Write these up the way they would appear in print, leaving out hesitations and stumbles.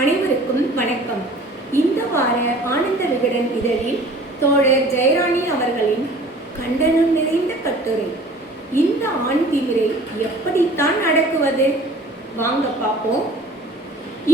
அனைவருக்கும் வணக்கம். இந்த வார ஆனந்த விகடன் இதழில் தோழர் ஜெயராணி அவர்களின் கண்டனம் நிறைந்த கட்டுரை. இந்த ஆண் திமிரை எப்படித்தான் அடக்குவது? வாங்க பார்ப்போம்.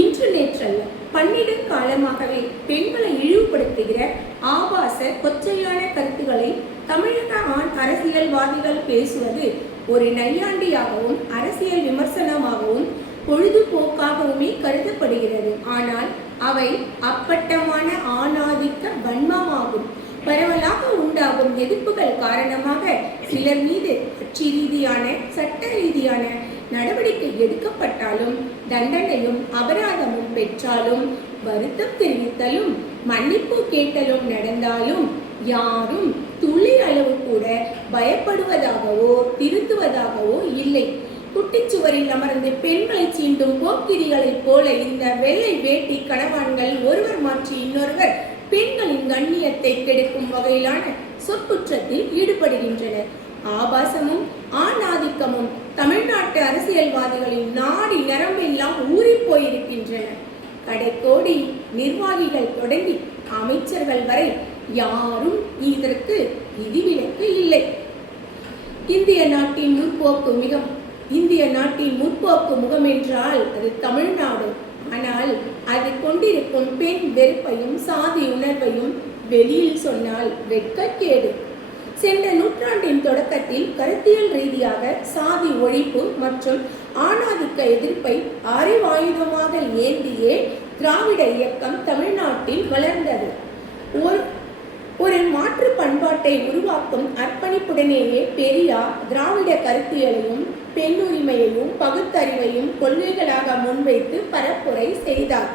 இன்று நேற்றல்ல, பன்னிடுங்காலமாகவே பெண்களை இழிவுபடுத்துகிற ஆபாச கொச்சையான கருத்துக்களை தமிழக ஆண் அரசியல்வாதிகள் பேசுவது ஒரு நையாண்டியாகவும் அரசியல் விமர்சனமாகவும் பொழுதுபோக்காகவுமே கருதப்படுகிறது. ஆனால் அவை அப்பட்டமான ஆணாதிக்க வன்மமாகும். பரவலாக உண்டாகும் எதிர்ப்புகள் காரணமாக சிலர் மீது கட்சி ரீதியான சட்ட ரீதியான நடவடிக்கை எடுக்கப்பட்டாலும் தண்டனையும் அபராதமும் பெற்றாலும் வருத்தம் தெரிவித்தலும் மன்னிப்பு கேட்டலும் நடந்தாலும் யாரும் துளி அளவு கூட பயப்படுவதாகவோ திருத்துவதாகவோ இல்லை. குட்டிச்சுவரில் அமர்ந்து பெண்களை சீண்டும் போக்கிரிகளைப் போல இந்த வெள்ளை வேட்டி கணவான்கள் ஒருவர் மாற்றி இன்னொருவர் பெண்களின் கண்ணியத்தை கெடுக்கும் வகையிலான சொற்குற்றத்தில் ஈடுபடுகின்றனர். ஆபாசமும் ஆணாதிக்கமும் தமிழ்நாட்டு அரசியல்வாதிகளின் நாடி நரம்பெல்லாம் ஊறி போயிருக்கின்றன. கடைக்கோடி நிர்வாகிகள் தொடங்கி அமைச்சர்கள் வரை யாரும் இதற்கு விதிவிலக்கு இல்லை. இந்திய நாட்டின் முற்போக்கு முகம் என்றால் அது தமிழ்நாடு. ஆனால் அது கொண்டிருக்கும் பெண் வெறுப்பையும் சாதி உணர்வையும் வெளியில் சொன்னால் வெட்கக்கேடு. சென்ற நூற்றாண்டின் தொடக்கத்தில் கருத்தியல் ரீதியாக சாதி ஒழிப்பு மற்றும் ஆணாதிக்க எதிர்ப்பை அறிவாயுதமாக ஏந்தியே திராவிட இயக்கம் தமிழ்நாட்டில் வளர்ந்தது. ஒரு மாற்று பண்பாட்டை உருவாக்கும் அர்ப்பணிப்புடனேயே பெரியார் திராவிட கருத்தியலையும் பெண்ணுரிமையையும் பகுத்தறிவையும் கொள்கைகளாக முன்வைத்து பரப்புரை செய்தார்.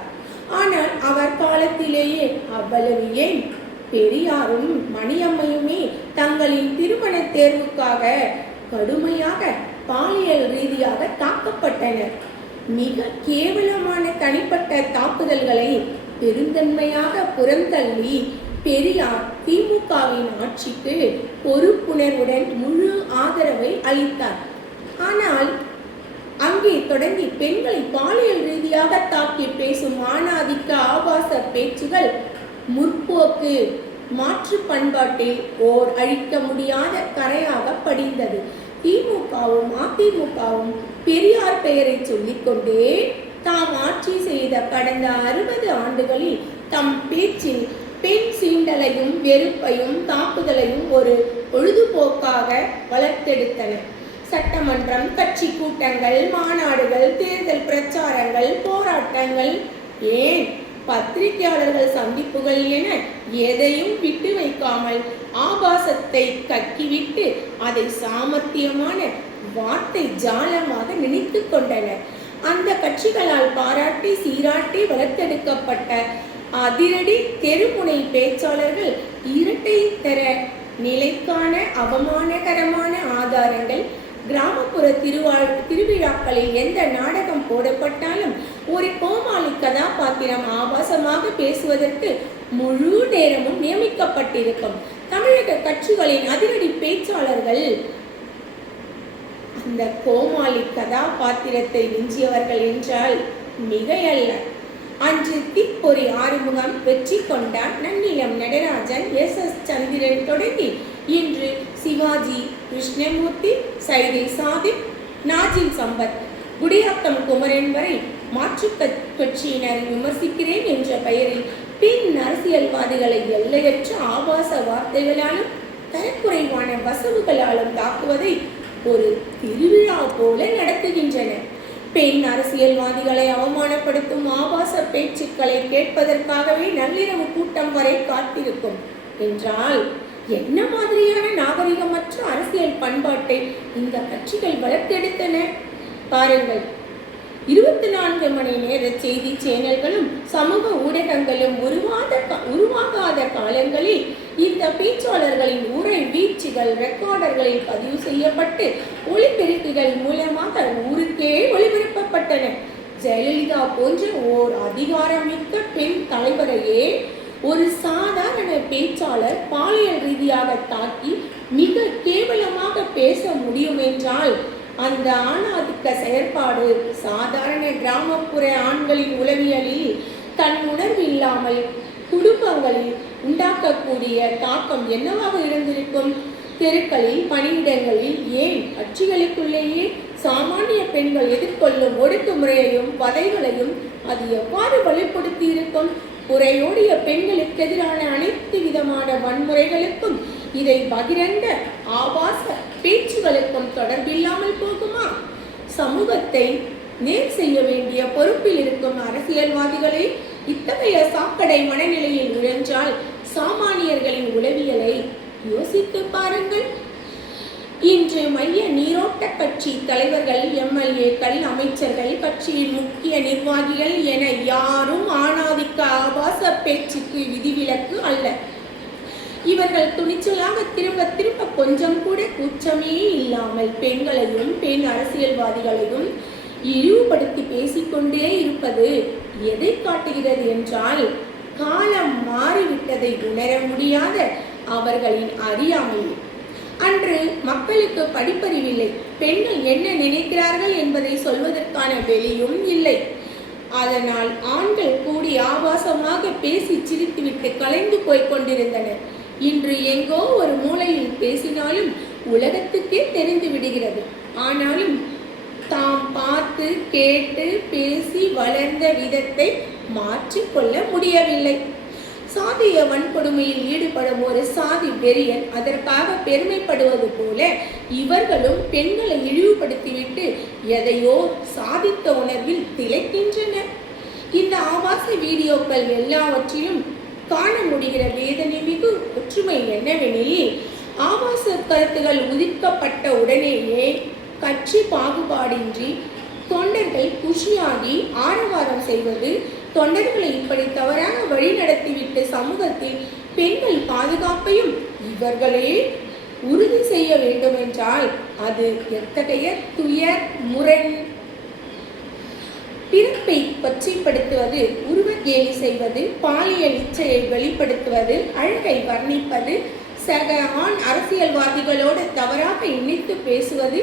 ஆனால் அவர் காலத்திலேயே அவ்வளவு ஏன், பெரியாரும் மணியம்மையுமே தங்களின் திருமண தேர்வுக்காக கடுமையாக பாலியல் ரீதியாக தாக்கப்பட்டனர். மிக கேவலமான தனிப்பட்ட தாக்குதல்களை பெருந்தன்மையாக புறந்தள்ளி பெரியார் திமுகவின் ஆட்சிக்கு பொறுப்புணர்வுடன் முழு ஆதரவை அளித்தார். ஆனால் அங்கே தொடங்கி பெண்களை பாலியல் ரீதியாக தாக்கி பேசும் ஆணாதிக்க ஆபாச பேச்சுகள் முற்போக்கு மாற்று பண்பாட்டில் ஓர் அழிக்க முடியாத கரையாக படிந்தது. திமுகவும் அதிமுகவும் பெரியார் பெயரை சொல்லிக்கொண்டே தாம் ஆட்சி செய்த கடந்த 60 ஆண்டுகளில் தம் பேச்சில் பெண் சீண்டலையும் வெறுப்பையும் தாக்குதலையும் ஒரு பொழுதுபோக்காக வளர்த்தெடுத்தனர். சட்டமன்றம், கட்சி கூட்டங்கள், மாநாடுகள், தேர்தல் பிரச்சாரங்கள், போராட்டங்கள், ஏன் பத்திரிகையாளர்கள் சந்திப்புகள் என எதையும் விட்டு வைக்காமல் ஆபாசத்தை கக்கிவிட்டு அதை சாமர்த்தியமான வார்த்தை ஜாலமாக நினைத்து கொண்டனர். அந்த கட்சிகளால் பாராட்டி சீராட்டி வளர்த்தெடுக்கப்பட்ட அதிரடி தெருமுனை பேச்சாளர்கள் இரட்டை தர நிலைக்கான அவமானகரமான ஆதாரங்கள். கிராமப்புற திருவிழாக்களில் எந்த நாடகம் போடப்பட்டாலும் ஒரு கோமாளி கதாபாத்திரம் ஆபாசமாக பேசுவதற்கு முழு நேரமும் நியமிக்கப்பட்டிருக்கும். தமிழக கட்சிகளின் அதிரடி பேச்சாளர்கள் அந்த கோமாளி கதாபாத்திரத்தை மிஞ்சியவர்கள் என்றால் மிகையல்ல. அன்று தீப்பொறி ஆறுமுகம், வெற்றி கொண்டான், நன்னிலம் நடராஜன், எஸ் சந்திரன் தொடங்கி இன்று சிவாஜி, கிருஷ்ணமூர்த்தி, சைதை சாதிப், நாஜில் சம்பத், குடியாத்தம் குமரன் வரை மாற்று கட்சியினரை விமர்சிக்கிறேன் என்ற பெயரில் பெண் அரசியல்வாதிகளை எல்லையற்ற ஆபாச வார்த்தைகளாலும் தரக்குறைவான வசவுகளாலும் தாக்குவதை ஒரு திருவிழா போல நடத்துகின்றனர். பெண் அரசியல்வாதிகளை அவமானப்படுத்தும் ஆபாச பேச்சுக்களை கேட்பதற்காகவே நள்ளிரவு கூட்டம் வரை காத்திருக்கும் என்றால் என்ன மாதிரியான நாகரிகமற்ற அரசியல் பண்பாட்டை இந்த கட்சிகள் வளர்த்தெடுத்தன பாருங்கள். 24 மணி நேர செய்தி சேனல்களும் சமூக ஊடகங்களும் உருவாகாத காலங்களில் இந்த பேச்சாளர்களின் உரை வீச்சுகள் ரெக்கார்டர்களில் பதிவு செய்யப்பட்டு ஒளிபெருக்குகள் மூலமாக ஊருக்கே ஒளிபரப்பப்பட்டன. ஜெயலலிதா போன்ற ஓர் அதிகாரமிக்க பெண் தலைவரையே ஒரு சாதாரண பேச்சாளர் பாலியல் ரீதியாக தாக்கி மிக கேவலமாக பேச முடியும் என்றால் அந்த ஆணாதிக்க செயற்பாடு சாதாரண கிராமப்புற ஆண்களின் உளவியலில் தன் உணர்வு இல்லாமல் குடும்பங்களில் உண்டாக்கக்கூடிய தாக்கம் என்னவாக இருந்திருக்கும்? தெருக்களில், பணியிடங்களில், ஏன் கட்சிகளுக்குள்ளேயே சாமானிய பெண்கள் எதிர்கொள்ளும் ஒடுக்குமுறையையும் பதைகளையும் அது எவ்வாறு வலுப்படுத்தி இருக்கும்? குறையோடிய பெண்களுக்கு எதிரான அனைத்து விதமான வன்முறைகளுக்கும் இதை பகிரண்ட ஆபாச பேச்சுகளுக்கும் தொடர்பில்லாமல் போகுமா? சமூகத்தை நேர் செய்ய வேண்டிய பொறுப்பில் இருக்கும் அரசியல்வாதிகளை இத்தகைய சாக்கடை மனநிலையில் உழன்றால் சாமானியர்களின் உளவியலை யோசித்து பாருங்கள். இன்று மைய நீரோட்ட கட்சி தலைவர்கள், எம்எல்ஏக்கள், அமைச்சர்கள், கட்சியின் முக்கிய நிர்வாகிகள் என யாரும் ஆணாதிக்க ஆபாச பேச்சுக்கு விதிவிலக்கு அல்ல. இவர்கள் துணிச்சலாக திரும்ப திரும்ப கொஞ்சம் கூட கூச்சமே இல்லாமல் பெண்களையும் பெண் அரசியல்வாதிகளையும் இழிவுபடுத்தி பேசிக்கொண்டே இருப்பது எதை காட்டுகிறது என்றால், காலம் மாறிவிட்டதை உணர முடியாத அவர்களின் அறியாமை. அன்று மக்களுக்கு படிப்பறிவில்லை, பெண்கள் என்ன நினைக்கிறார்கள் என்பதை சொல்வதற்கான வெளியும் இல்லை. அதனால் ஆண்கள் கூடி ஆபாசமாக பேசி சிரித்துவிட்டு கலைந்து போய் கொண்டிருந்தனர். இன்று எங்கோ ஒரு மூலையில் பேசினாலும் உலகத்துக்கே தெரிந்து விடுகிறது. ஆனாலும் தாம் பார்த்து கேட்டு பேசி வளர்ந்த விதத்தை மாற்றிக்கொள்ள முடியவில்லை. சாதிய வன்கொடுமையில் ஈடுபடும் ஒரு சாதி வெறியன் அதற்காக பெருமைப்படுவது போல இவர்களும் பெண்களை இழிவுபடுத்திவிட்டு எதையோ சாதித்த உணர்வில் திளைக்கின்றனர். இந்த ஆபாச வீடியோக்கள் எல்லாவற்றிலும் காண முடிகிற வேதனை மிகு ஒற்றுமை என்னவெனில், ஆபாச கருத்துகள் உதிர்க்கப்பட்ட உடனேயே கட்சி பாகுபாடின்றி தொண்டர்கள் குஷியாகி ஆரவாரம் செய்வது, தொண்டர்களை இப்படி தவறாக வழி நடத்திவிட்டு சமூகத்தில் பெண்கள் பாதுகாப்பையும் இவர்களே உறுதி செய்ய வேண்டும் என்றால் அது எத்தகைய துயர் முரண்! பிறப்பை கொச்சைப்படுத்துவது, உருவகேலி செய்வது, பாலியல் இச்சையை வெளிப்படுத்துவது, அழகை வர்ணிப்பது, சக ஆண் அரசியல்வாதிகளோடு தவறாக இணைத்து பேசுவது,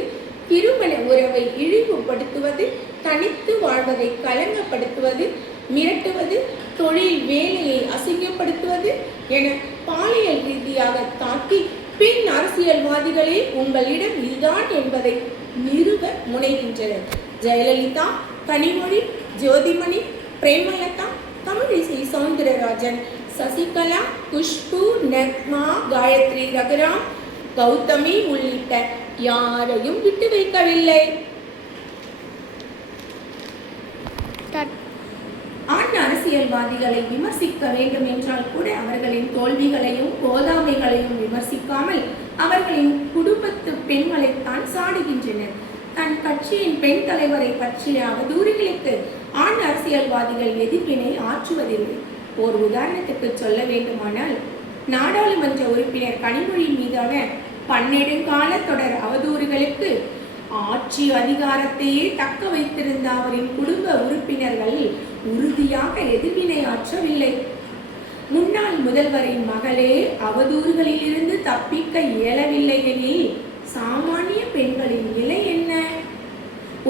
திருமண உறவை இழிவுபடுத்துவது, தனித்து வாழ்வதை களங்கப்படுத்துவது, மிரட்டுவது, தொழில் வேலையை அசிங்கப்படுத்துவது என பாலியல் ரீதியாக தாக்கி பெண் அரசியல்வாதிகளே உங்களிடம் இதுதான் என்பதை நிறுவ முனைகின்றனர். ஜெயலலிதா, கனிமொழி, ஜோதிமணி, பிரேமலதா, தமிழிசை சவுந்தரராஜன், சசிகலா, குஷ்பு, நக்மா, காயத்ரி ரகுராம், கௌதமி உள்ளிட்ட யாரையும் விட்டு வைக்கவில்லை. ஆண் அரசியல்வாதிகளை விமர்சிக்க வேண்டும் என்றால் கூட அவர்களின் தோல்விகளையும் போதாமைகளையும் விமர்சிக்காமல் அவர்களின் குடும்பத்து பெண்களைத்தான் சாடுகின்றனர். தன் கட்சியின் பெண் தலைவரை பற்றிய அவதூறுகளுக்கு ஆண் அரசியல்வாதிகள் எதிர்ப்பினை ஆற்றுவதில்லை. ஓர் உதாரணத்துக்கு சொல்ல வேண்டுமானால், நாடாளுமன்ற உறுப்பினர் கனிமொழி மீதான பன்னெடுங்கால தொடர் அவதூறுகளுக்கு ஆட்சி அதிகாரத்தையே தக்க வைத்திருந்த அவரின் குடும்ப உறுப்பினர்கள் உறுதியாக எதிர்வினை ஆற்றவில்லை. முன்னாள் முதல்வரின் மகளே அவதூறுகளில் இருந்து தப்பிக்க இயலவில்லை எனில் சாமானிய பெண்களின் நிலை என்ன?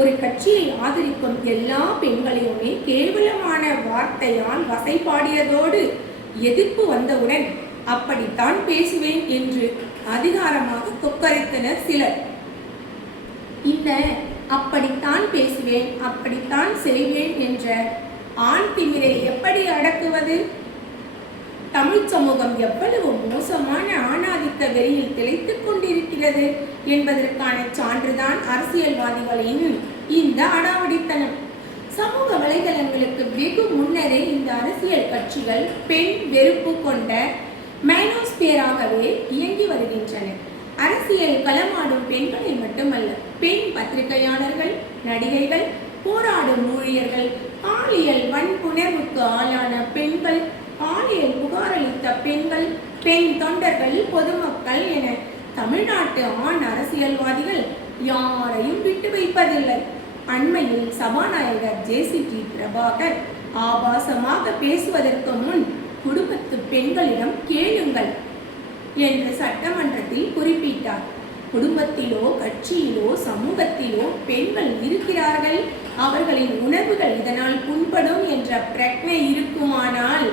ஒரு கட்சியை ஆதரிக்கும் எல்லா பெண்களையுமே கேவலமான வார்த்தையால் வசைபாடியதோடு எதிர்ப்பு வந்தவுடன் அப்படித்தான் பேசுவேன் என்று அதிகாரமாக கொக்கரித்தனர் சிலர். இந்த அப்படித்தான் பேசுவேன், அப்படித்தான் செய்வேன் என்ற ஆண் திமிரை எப்படி அடக்குவது? தமிழ் சமூகம் எவ்வளவு மோசமான ஆணாதிக்க வெறியில் திளைத்துக் கொண்டிருக்கிறது என்பதற்கான சான்றுதான் அரசியல்வாதிகளின் இந்த அடாவடித்தனம். சமூக வலைதளங்களுக்கு வெகு முன்னரே இந்த அரசியல் கட்சிகள் பெண் வெறுப்பு கொண்ட மைனோஸ்பியராகவே இயங்கி வருகின்றன. அரசியல் களமாடும் பெண்களை மட்டுமல்ல, பெண் பத்திரிகையாளர்கள், நடிகைகள், போராடும் ஊழியர்கள், பாலியல் வன்புணர்வுக்கு ஆளான பெண்கள், பாலியல் புகாரளித்த பெண்கள், பெண் தொண்டர்கள், பொதுமக்கள் என தமிழ்நாட்டு ஆண் அரசியல்வாதிகள் யாரையும் விட்டு வைப்பதில்லை. அண்மையில் சபாநாயகர் ஜே.சி.டி. பிரபாகர் ஆபாசமாக பேசுவதற்கு முன் குடும்பத்து பெண்களிடம் கேளுங்கள் என்று சட்டமன்றத்தில் குறிப்பிட்டார். குடும்பத்திலோ, கட்சியிலோ, சமூகத்திலோ பெண்கள் இருக்கிறார்கள், அவர்களின் உணர்வுகள் இதனால் புண்படும் என்ற பிரக்ஞை இருக்குமானால்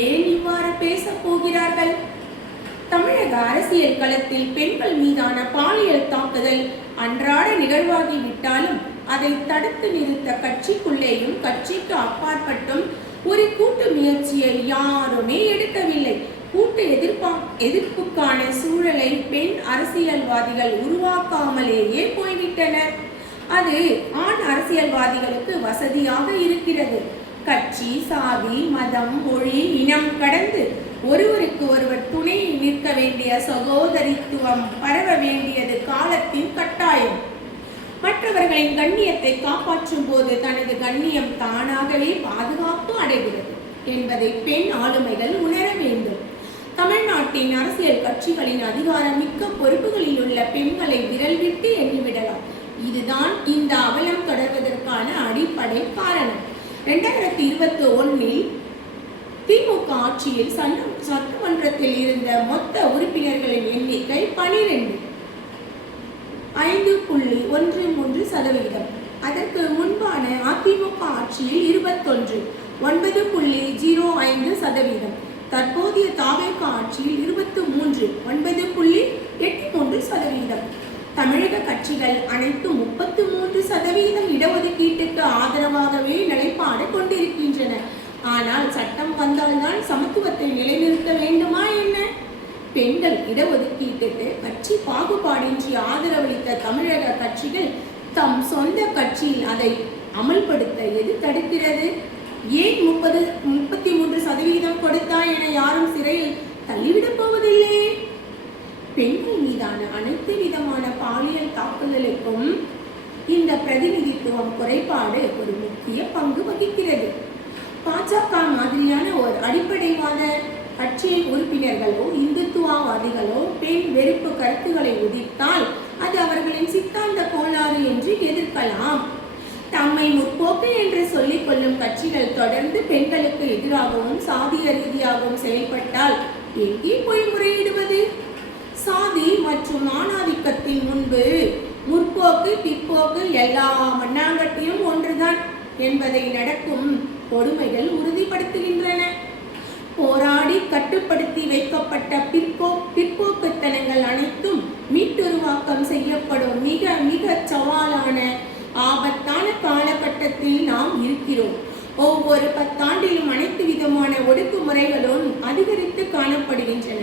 ஏன் இவ்வாறு பேசப் போகிறார்கள்? தமிழக அரசியல் களத்தில் பெண்கள் மீதான பாலியல் தாக்குதல் அன்றாட நிகழ்வாகிவிட்டாலும் அதை தடுத்து நிறுத்த கட்சிக்குள்ளேயும் கட்சிக்கு அப்பாற்பட்டும் ஒரு கூட்டு முயற்சியை யாருமே எடுக்கவில்லை. கூட்டு எதிர்ப்புக்கான சூழலை பெண் அரசியல்வாதிகள் உருவாக்காமலேயே போய்விட்டனர். அது ஆண் அரசியல்வாதிகளுக்கு வசதியாக இருக்கிறது. கட்சி, சாதி, மதம், மொழி, இனம் கடந்து ஒருவருக்கு ஒருவர் துணை நிற்க வேண்டிய சகோதரித்துவம் பரவ வேண்டியது காலத்தின் கட்டாயம். மற்றவர்களின் கண்ணியத்தை காப்பாற்றும் போது தனது கண்ணியம் தானாகவே பாதுகாப்பு அடைகிறது என்பதை பெண் ஆளுமைகள் உணர வேண்டும். தமிழ்நாட்டின் அரசியல் கட்சிகளின் அதிகாரமிக்க பொறுப்புகளில் உள்ள பெண்களை விரல் விட்டு எண்ணிவிடலாம். இதுதான் இந்த அவலம் தொடர்வதற்கான அடிப்படை காரணம். 2021 திமுக ஆட்சியில் சட்டமன்றத்தில் இருந்த மொத்த உறுப்பினர்களின் எண்ணிக்கை 12, 5.13%. அதற்கு முன்பான அதிமுக ஆட்சியில் 21, 9.05%. தற்போதைய தாவேக ஆட்சியில் 23, 9.83%. தமிழக கட்சிகள் அனைத்தும் 33% இடஒதுக்கீட்டுக்கு ஆதரவாகவே நிலைப்பாடு கொண்டிருக்கின்றன. ஆனால் சட்டம் வந்தால்தான் சமத்துவத்தை நிலைநிறுத்த வேண்டுமா என்ன? பெண்கள் இடஒதுக்கீட்டுக்கு கட்சி பாகுபாடின்றி ஆதரவளித்த தமிழக கட்சிகள் தம் சொந்த கட்சியில் அதை அமல்படுத்த எது தடுக்கிறது? ஏன் 33% கொடுத்தா என யாரும் சிறையில் தள்ளிவிடப் போவதில்லை. பெண்கள் மீதான அனைத்து விதமான பாலியல் தாக்குதலுக்கும் இந்த பிரதிநிதித்துவம் குறைபாடு ஒரு முக்கிய பங்கு வகிக்கிறது. பாஜக மாதிரியான ஒரு அடிப்படைவாத கட்சியின் உறுப்பினர்களோ இந்துத்துவவாதிகளோ பெண் வெறுப்பு கருத்துக்களை உதிர்த்தால் அது அவர்களின் சித்தாந்த கோளாறு என்று எதிர்க்கலாம். தம்மை முற்போக்கு என்று சொல்லிக் கொள்ளும் கட்சிகள் தொடர்ந்து பெண்களுக்கு எதிராகவும் சாதிய ரீதியாகவும் செயல்பட்டால் எங்கே போய் முறையிடுவது? சாதி மற்றும் ஆணாதிக்கத்தின் முன்பு முற்போக்கு பிற்போக்கு எல்லா மண்ணாங்கட்டியும் ஒன்றுதான் என்பதை நடக்கும் கொடுமைகள் உறுதிப்படுத்துகின்றன. போராடி கட்டுப்படுத்தி வைக்கப்பட்ட பிற்போக்குத்தனங்கள் அனைத்தும் மீட்டுருவாக்கம் செய்யப்படும் மிக மிக சவாலான ஆபத்தான காலகட்டத்தில் நாம் இருக்கிறோம். ஒவ்வொரு 10 ஆண்டிலும் அனைத்து விதமான ஒடுக்குமுறைகளும் அதிகரித்து காணப்படுகின்றன.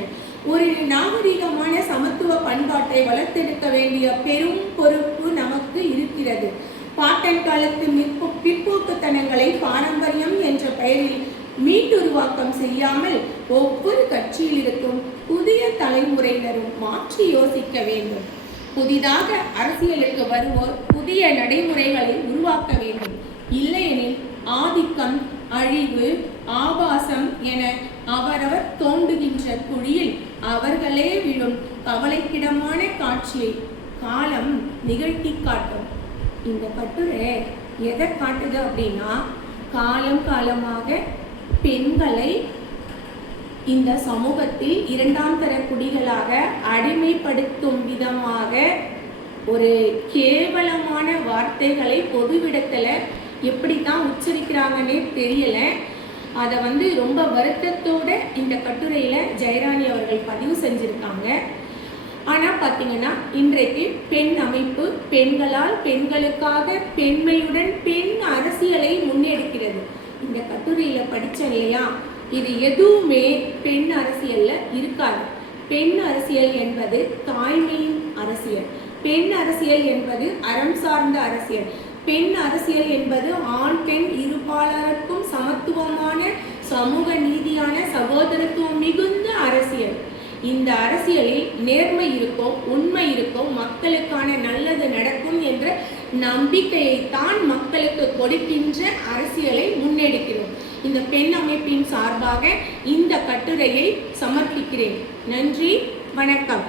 ஒரு நாகரிகமான சமத்துவ பண்பாட்டை வளர்த்தெடுக்க வேண்டிய பெரும் பொறுப்பு நமக்கு இருக்கிறது. பாட்டன் காலத்து பிற்போக்குத்தனங்களை பாரம்பரியம் என்ற பெயரில் மீட்டுருவாக்கம் செய்யாமல் ஒவ்வொரு கட்சியில் இருக்கும் புதிய தலைமுறையினரும் மாற்றி யோசிக்க வேண்டும். புதிதாக அரசியலுக்கு வருவோர் புதிய நடைமுறைகளை உருவாக்க வேண்டும். இல்லையெனில் ஆதிக்கம், அழிவு, ஆபாசம் என அவரவர் தோண்டுகின்ற குழியில் அவர்களே விழும் கவலைக்கிடமான காட்சியை காலம் நிகழ்த்தி காட்டும். இந்த கட்டுரை எதை காட்டுது அப்படின்னா, காலமாக பெண்களை இந்த சமூகத்தில் 2ஆம் தர குடிகளாக அடிமைப்படுத்தும் விதமாக ஒரு கேவலமான வார்த்தைகளை பொதுவிடத்தில் எப்படித்தான் உச்சரிக்கிறாங்கன்னே தெரியல. அதை ரொம்ப வருத்தத்தோட இந்த கட்டுரையில் ஜெயராணி அவர்கள் பதிவு செஞ்சுருக்காங்க. ஆனால் பார்த்தீங்கன்னா இன்றைக்கு பெண் அமைப்பு பெண்களால் பெண்களுக்காக பெண்மையுடன் பெண் அரசியலை முன்னெடுக்கிறது. இந்த கட்டுரையில் படித்தேன் இல்லையா, இது எதுவுமே பெண் அரசியலில் இருக்காது. பெண் அரசியல் என்பது தாய்மையின் அரசியல். பெண் அரசியல் என்பது அறம் சார்ந்த அரசியல். பெண் அரசியல் என்பது ஆண் பெண் இருபாலருக்கும் சமத்துவமான சமூக நீதியான சகோதரத்துவம் மிகுந்த அரசியல். இந்த அரசியலில் நேர்மை இருக்கும், உண்மை இருக்கும், மக்களுக்கான நல்லது நடக்கும் என்ற நம்பிக்கையை தான் மக்களுக்கு கொடுக்கின்ற அரசியலை முன்னெடுக்கிறோம். இந்த பெண் அமைப்பின் சார்பாக இந்த கட்டுரையை சமர்ப்பிக்கிறேன். நன்றி, வணக்கம்.